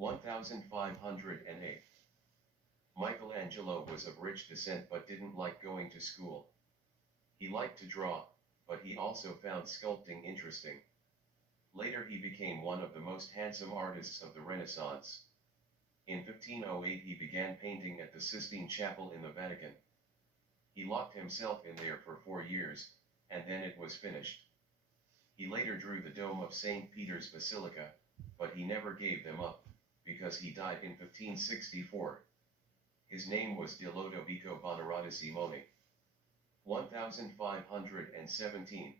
1508. Michelangelo was of rich descent but didn't like going to school. He liked to draw, but he also found sculpting interesting. Later he became one of the most handsome artists of the Renaissance. In 1508 he began painting at the Sistine Chapel in the Vatican. He locked himself in there for 4 years, and then it was finished. He later drew the dome of St. Peter's Basilica, but he never gave them up, because he died in 1564. His name was Di Lodovico Buonarroti. 1517.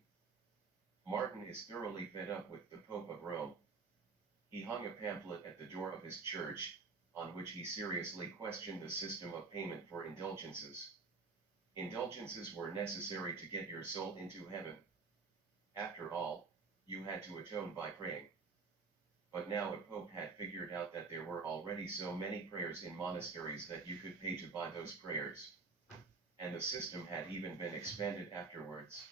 Martin is thoroughly fed up with the Pope of Rome. He hung a pamphlet at the door of his church, on which he seriously questioned the system of payment for indulgences. Indulgences were necessary to get your soul into heaven. After all, you had to atone by praying. But now a pope had figured out that there were already so many prayers in monasteries that you could pay to buy those prayers. And the system had even been expanded afterwards.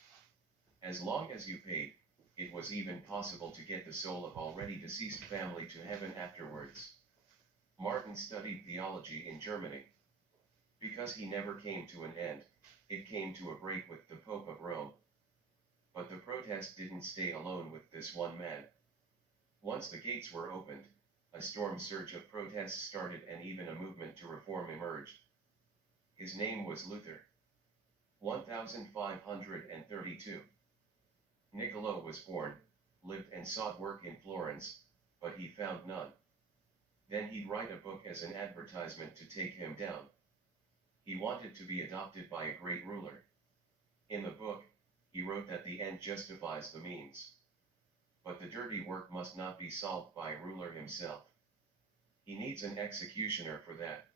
As long as you paid, it was even possible to get the soul of already deceased family to heaven afterwards. Martin studied theology in Germany. Because he never came to an end, it came to a break with the Pope of Rome. But the protest didn't stay alone with this one man. Once the gates were opened, a storm surge of protests started and even a movement to reform emerged. His name was Luther. 1532. Niccolo was born, lived and sought work in Florence, but he found none. Then he'd write a book as an advertisement to take him down. He wanted to be adopted by a great ruler. In the book, he wrote that the end justifies the means. But the dirty work must not be solved by a ruler himself. He needs an executioner for that.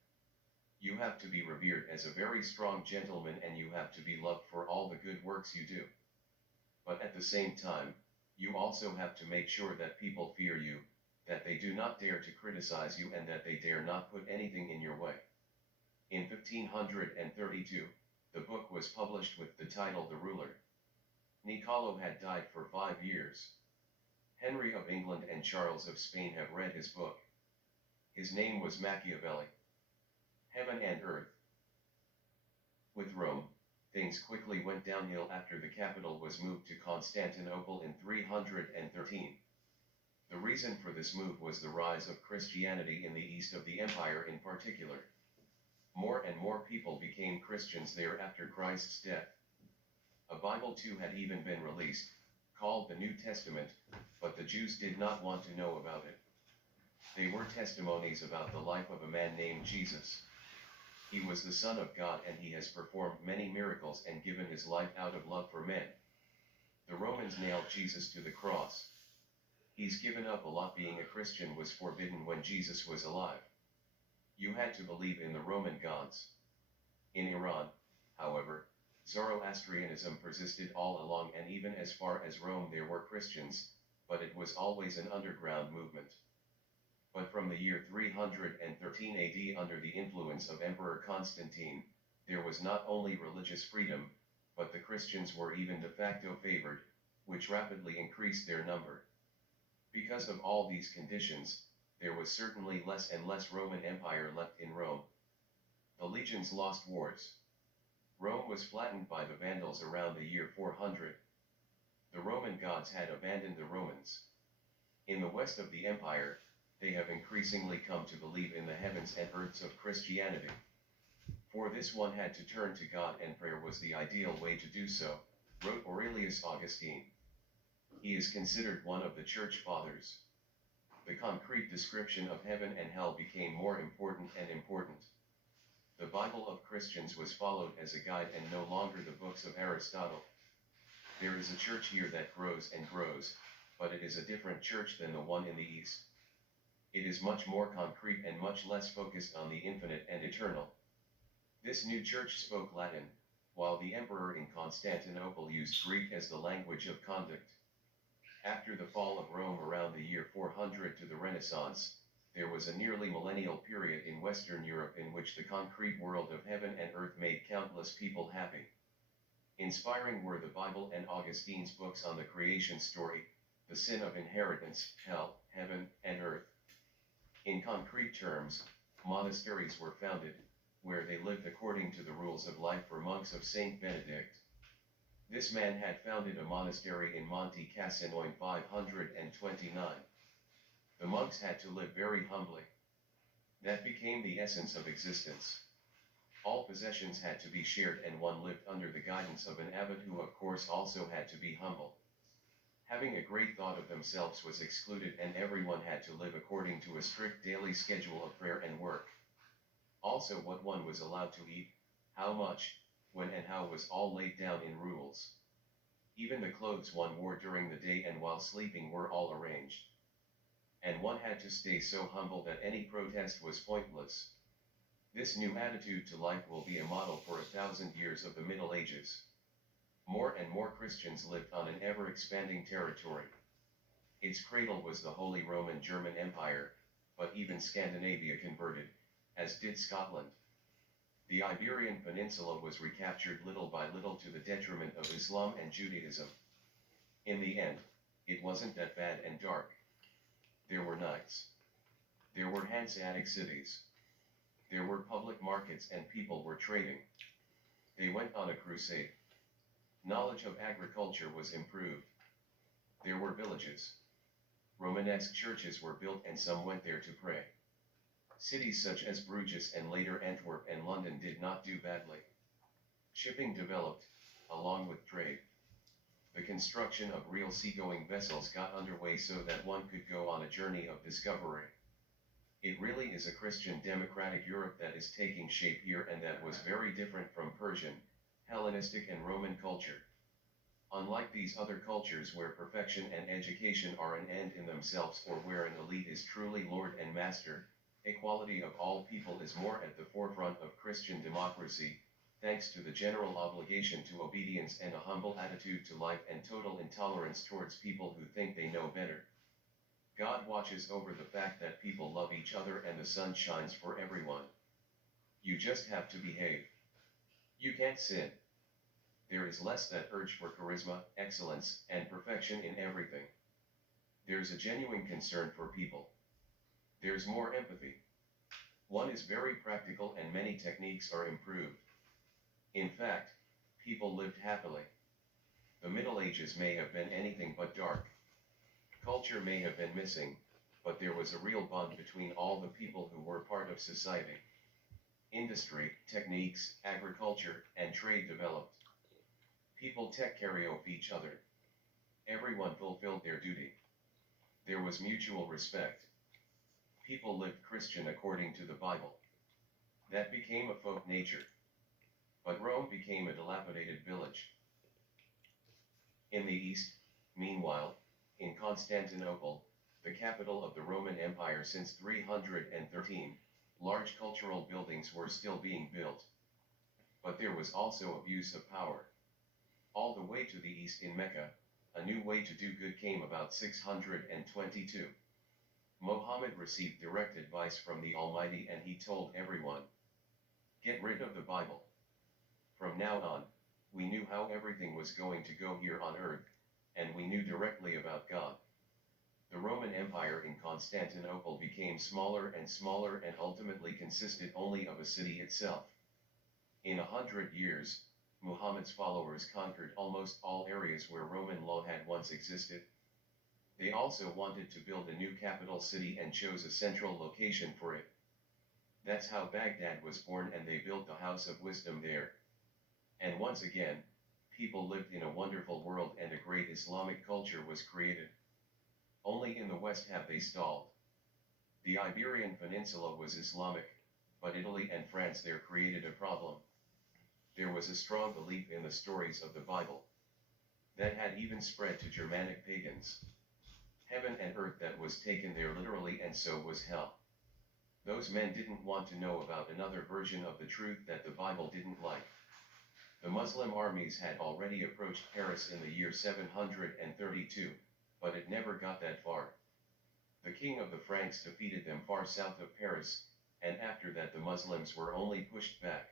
You have to be revered as a very strong gentleman and you have to be loved for all the good works you do. But at the same time, you also have to make sure that people fear you, that they do not dare to criticize you and that they dare not put anything in your way. In 1532, the book was published with the title The Ruler. Niccolo had died for 5 years. Henry of England and Charles of Spain have read his book. His name was Machiavelli. Heaven and Earth. With Rome, things quickly went downhill after the capital was moved to Constantinople in 313. The reason for this move was the rise of Christianity in the east of the empire in particular. More and more people became Christians there after Christ's death. A Bible too had even been released, called the New Testament, but the Jews did not want to know about it. They were testimonies about the life of a man named Jesus. He was the Son of God and he has performed many miracles and given his life out of love for men. The Romans nailed Jesus to the cross. He's given up a lot. Being a Christian was forbidden when Jesus was alive. You had to believe in the Roman gods. In Iran, however, Zoroastrianism persisted all along and even as far as Rome there were Christians, but it was always an underground movement. But from the year 313 AD under the influence of Emperor Constantine, there was not only religious freedom, but the Christians were even de facto favored, which rapidly increased their number. Because of all these conditions, there was certainly less and less Roman Empire left in Rome. The legions lost wars. Rome was flattened by the Vandals around the year 400. The Roman gods had abandoned the Romans. In the west of the empire, they have increasingly come to believe in the heavens and earths of Christianity. For this one had to turn to God and prayer was the ideal way to do so, wrote Aurelius Augustine. He is considered one of the church fathers. The concrete description of heaven and hell became more important and important. The Bible of Christians was followed as a guide and no longer the books of Aristotle. There is a church here that grows and grows, but it is a different church than the one in the East. It is much more concrete and much less focused on the infinite and eternal. This new church spoke Latin, while the emperor in Constantinople used Greek as the language of conduct. After the fall of Rome around the year 400 to the Renaissance, there was a nearly millennial period in Western Europe in which the concrete world of heaven and earth made countless people happy. Inspiring were the Bible and Augustine's books on the creation story, the sin of inheritance, hell, heaven, and earth. In concrete terms, monasteries were founded, where they lived according to the rules of life for monks of Saint Benedict. This man had founded a monastery in Monte Cassino in 529. The monks had to live very humbly. That became the essence of existence. All possessions had to be shared and one lived under the guidance of an abbot who of course also had to be humble. Having a great thought of themselves was excluded and everyone had to live according to a strict daily schedule of prayer and work. Also what one was allowed to eat, how much, when and how was all laid down in rules. Even the clothes one wore during the day and while sleeping were all arranged. And one had to stay so humble that any protest was pointless. This new attitude to life will be a model for 1,000 years of the Middle Ages. More and more Christians lived on an ever-expanding territory. Its cradle was the Holy Roman German Empire, but even Scandinavia converted, as did Scotland. The Iberian Peninsula was recaptured little by little to the detriment of Islam and Judaism. In the end, it wasn't that bad and dark. There were nights. There were Hanseatic cities. There were public markets and people were trading. They went on a crusade. Knowledge of agriculture was improved. There were villages. Romanesque churches were built and some went there to pray. Cities such as Bruges and later Antwerp and London did not do badly. Shipping developed, along with trade. The construction of real seagoing vessels got underway so that one could go on a journey of discovery. It really is a Christian democratic Europe that is taking shape here and that was very different from Persian, Hellenistic and Roman culture. Unlike these other cultures where perfection and education are an end in themselves or where an elite is truly lord and master, equality of all people is more at the forefront of Christian democracy, thanks to the general obligation to obedience and a humble attitude to life and total intolerance towards people who think they know better. God watches over the fact that people love each other and the sun shines for everyone. You just have to behave. You can't sin. There is less that urge for charisma, excellence, and perfection in everything. There's a genuine concern for people. There's more empathy. One is very practical and many techniques are improved. In fact, people lived happily. The Middle Ages may have been anything but dark. Culture may have been missing, but there was a real bond between all the people who were part of society. Industry, techniques, agriculture, and trade developed. People took care of each other. Everyone fulfilled their duty. There was mutual respect. People lived Christian according to the Bible. That became a folk nature. But Rome became a dilapidated village. In the east, meanwhile, in Constantinople, the capital of the Roman Empire since 313, large cultural buildings were still being built. But there was also abuse of power. All the way to the east in Mecca, a new way to do good came about 622. Mohammed received direct advice from the Almighty and he told everyone, "Get rid of the Bible." From now on, we knew how everything was going to go here on earth, and we knew directly about God. The Roman Empire in Constantinople became smaller and ultimately consisted only of a city itself. In 100 years, Muhammad's followers conquered almost all areas where Roman law had once existed. They also wanted to build a new capital city and chose a central location for it. That's how Baghdad was born and they built the House of Wisdom there. And once again, people lived in a wonderful world and a great Islamic culture was created. Only in the West have they stalled. The Iberian Peninsula was Islamic, but Italy and France there created a problem. There was a strong belief in the stories of the Bible. That had even spread to Germanic pagans. Heaven and earth that was taken there literally and so was hell. Those men didn't want to know about another version of the truth that the Bible didn't like. The Muslim armies had already approached Paris in the year 732, but it never got that far. The king of the Franks defeated them far south of Paris, and after that the Muslims were only pushed back.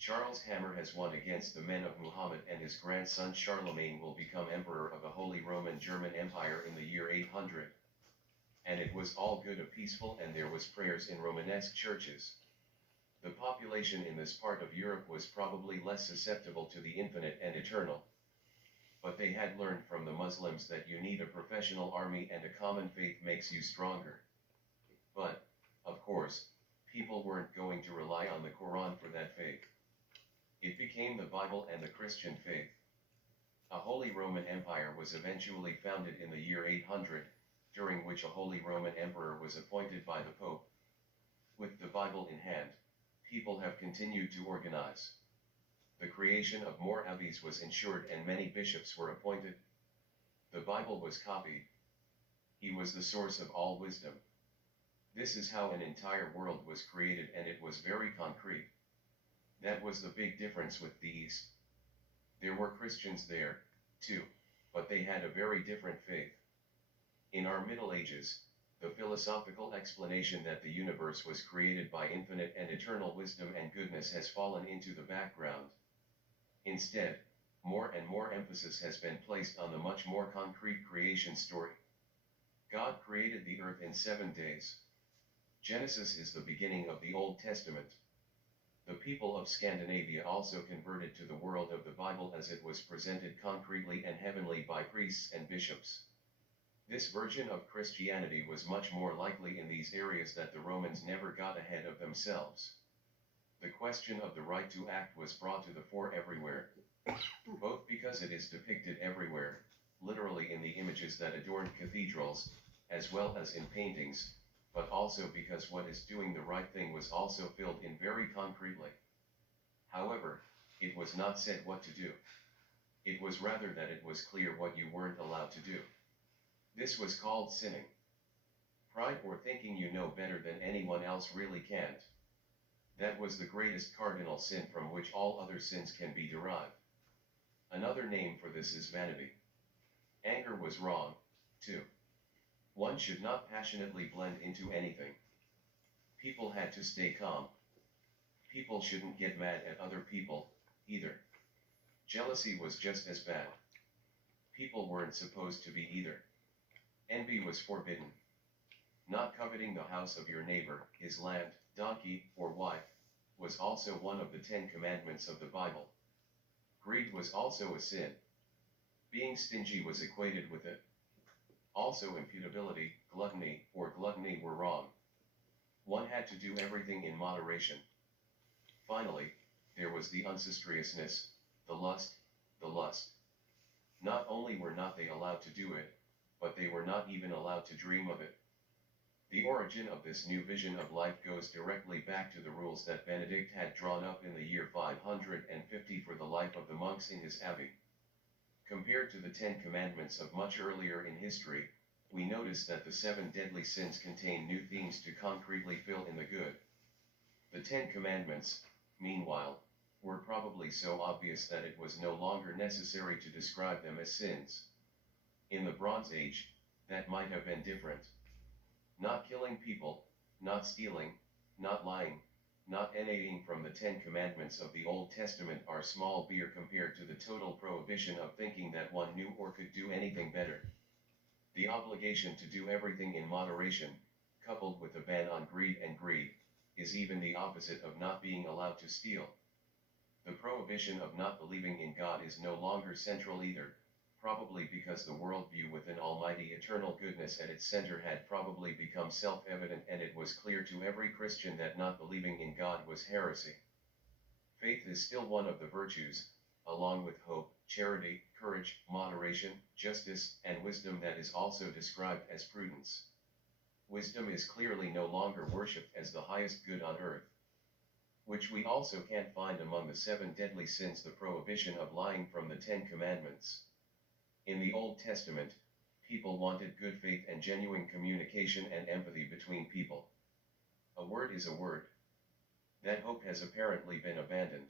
Charles Hammer has won against the men of Muhammad and his grandson Charlemagne will become emperor of the Holy Roman German Empire in the year 800. and it was all good and peaceful, and there was prayers in Romanesque churches. The population in this part of Europe was probably less susceptible to the infinite and eternal. But they had learned from the Muslims that you need a professional army and a common faith makes you stronger. But, of course, people weren't going to rely on the Quran for that faith. It became the Bible and the Christian faith. A Holy Roman Empire was eventually founded in the year 800, during which a Holy Roman Emperor was appointed by the Pope. With the Bible in hand, people have continued to organize. The creation of more abbeys was ensured and many bishops were appointed. The Bible was copied. He was the source of all wisdom. This is how an entire world was created, and it was very concrete. That was the big difference with the East. There were Christians there, too, but they had a very different faith. In our Middle Ages, the philosophical explanation that the universe was created by infinite and eternal wisdom and goodness has fallen into the background. Instead, more and more emphasis has been placed on the much more concrete creation story. God created the earth in 7 days. Genesis is the beginning of the Old Testament. The people of Scandinavia also converted to the world of the Bible as it was presented concretely and heavenly by priests and bishops. This version of Christianity was much more likely in these areas that the Romans never got ahead of themselves. The question of the right to act was brought to the fore everywhere, both because it is depicted everywhere, literally in the images that adorned cathedrals, as well as in paintings, but also because what is doing the right thing was also filled in very concretely. However, it was not said what to do. It was rather that it was clear what you weren't allowed to do. This was called sinning. Pride, or thinking you know better than anyone else, really can't. That was the greatest cardinal sin from which all other sins can be derived. Another name for this is vanity. Anger was wrong, too. One should not passionately blend into anything. People had to stay calm. People shouldn't get mad at other people, either. Jealousy was just as bad. People weren't supposed to be either. Envy was forbidden. Not coveting the house of your neighbor, his land, donkey, or wife, was also one of the 10 commandments of the Bible. Greed was also a sin. Being stingy was equated with it. Also imputability, gluttony, or gluttony were wrong. One had to do everything in moderation. Finally, there was the uncestriousness, the lust. Not only were not they allowed to do it, but they were not even allowed to dream of it. The origin of this new vision of life goes directly back to the rules that Benedict had drawn up in the year 550 for the life of the monks in his abbey. Compared to the 10 commandments of much earlier in history, we notice that the 7 deadly sins contain new themes to concretely fill in the good. The 10 commandments, meanwhile, were probably so obvious that it was no longer necessary to describe them as sins. In the Bronze Age, that might have been different. Not killing people, not stealing, not lying, not emanating from the 10 commandments of the Old Testament are small beer compared to the total prohibition of thinking that one knew or could do anything better. The obligation to do everything in moderation, coupled with the ban on greed, is even the opposite of not being allowed to steal. The prohibition of not believing in God is no longer central either, probably because the worldview with an almighty eternal goodness at its center had probably become self-evident, and it was clear to every Christian that not believing in God was heresy. Faith is still one of the virtues, along with hope, charity, courage, moderation, justice, and wisdom, that is also described as prudence. Wisdom is clearly no longer worshipped as the highest good on earth, which we also can't find among the 7 deadly sins, the prohibition of lying from the 10 commandments. In the Old Testament, people wanted good faith and genuine communication and empathy between people. A word is a word. That hope has apparently been abandoned.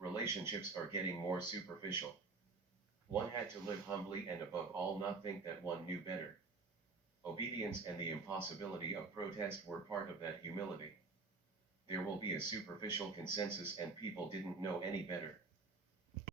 Relationships are getting more superficial. One had to live humbly and above all not think that one knew better. Obedience and the impossibility of protest were part of that humility. There will be a superficial consensus, and people didn't know any better.